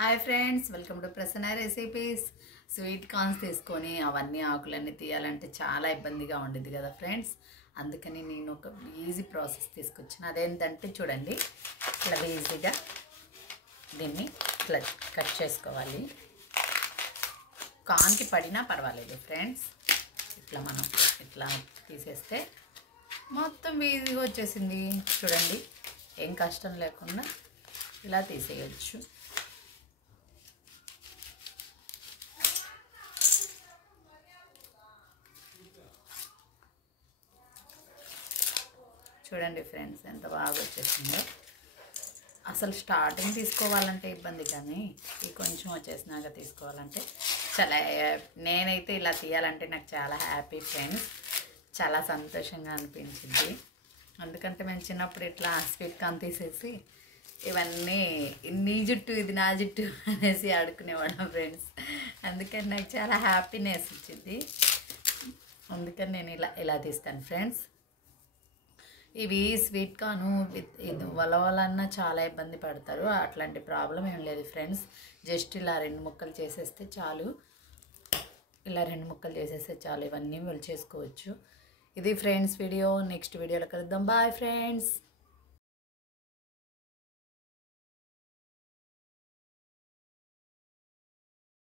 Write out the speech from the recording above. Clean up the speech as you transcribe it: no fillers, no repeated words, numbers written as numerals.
Hi friends, welcome to Prasanna recipes. Sweet corns తీసుకొని అవన్నీ ఆకులన్నీ తీయాలంటే చాలా ఇబ్బందిగా ఉండేది కదా ఫ్రెండ్స్. అందుకని నేను ఒక ఈజీ ప్రాసెస్ తీసుకొచ్చాను. అదేంటంటే చూడండి, ఇట్లా ఈజీగా దీన్ని ఇట్లా కట్ చేసుకోవాలి. కార్న్కి పడినా పర్వాలేదు ఫ్రెండ్స్. ఇట్లా మనం ఇట్లా తీసేస్తే మొత్తం ఈజీగా వచ్చేసింది. చూడండి, ఏం కష్టం లేకుండా ఇలా తీసేయచ్చు. చూడండి ఫ్రెండ్స్, ఎంత బాగా వచ్చేసిందో. అసలు స్టార్టింగ్ తీసుకోవాలంటే ఇబ్బంది, కానీ ఈ కొంచెం వచ్చేసినాక తీసుకోవాలంటే చాలా, నేనైతే ఇలా తీయాలంటే నాకు చాలా హ్యాపీ ఫ్రెండ్స్. చాలా సంతోషంగా అనిపించింది. ఎందుకంటే మేము చిన్నప్పుడు ఇట్లా స్వీట్ కార్న్ తీసేసి ఇవన్నీ నీ జుట్టు ఇది నా జుట్టు అనేసి ఆడుకునేవాళ్ళం ఫ్రెండ్స్. అందుకని నాకు చాలా హ్యాపీనెస్ ఇచ్చింది. అందుకని నేను ఇలా తీస్తాను ఫ్రెండ్స్. ఇవి స్వీట్ కార్న్ ఇది వలవలన్నా చాలా ఇబ్బంది పడతారు. అట్లాంటి ప్రాబ్లం ఏం లేదు ఫ్రెండ్స్. జస్ట్ ఇలా 2 ముక్కలు చేసేస్తే చాలు. ఇలా 2 ముక్కలు చేసేస్తే చాలు. ఇవన్నీ చేసుకోవచ్చు. ఇది ఫ్రెండ్స్ వీడియో. నెక్స్ట్ వీడియోలో కలుద్దాం. Bye friends.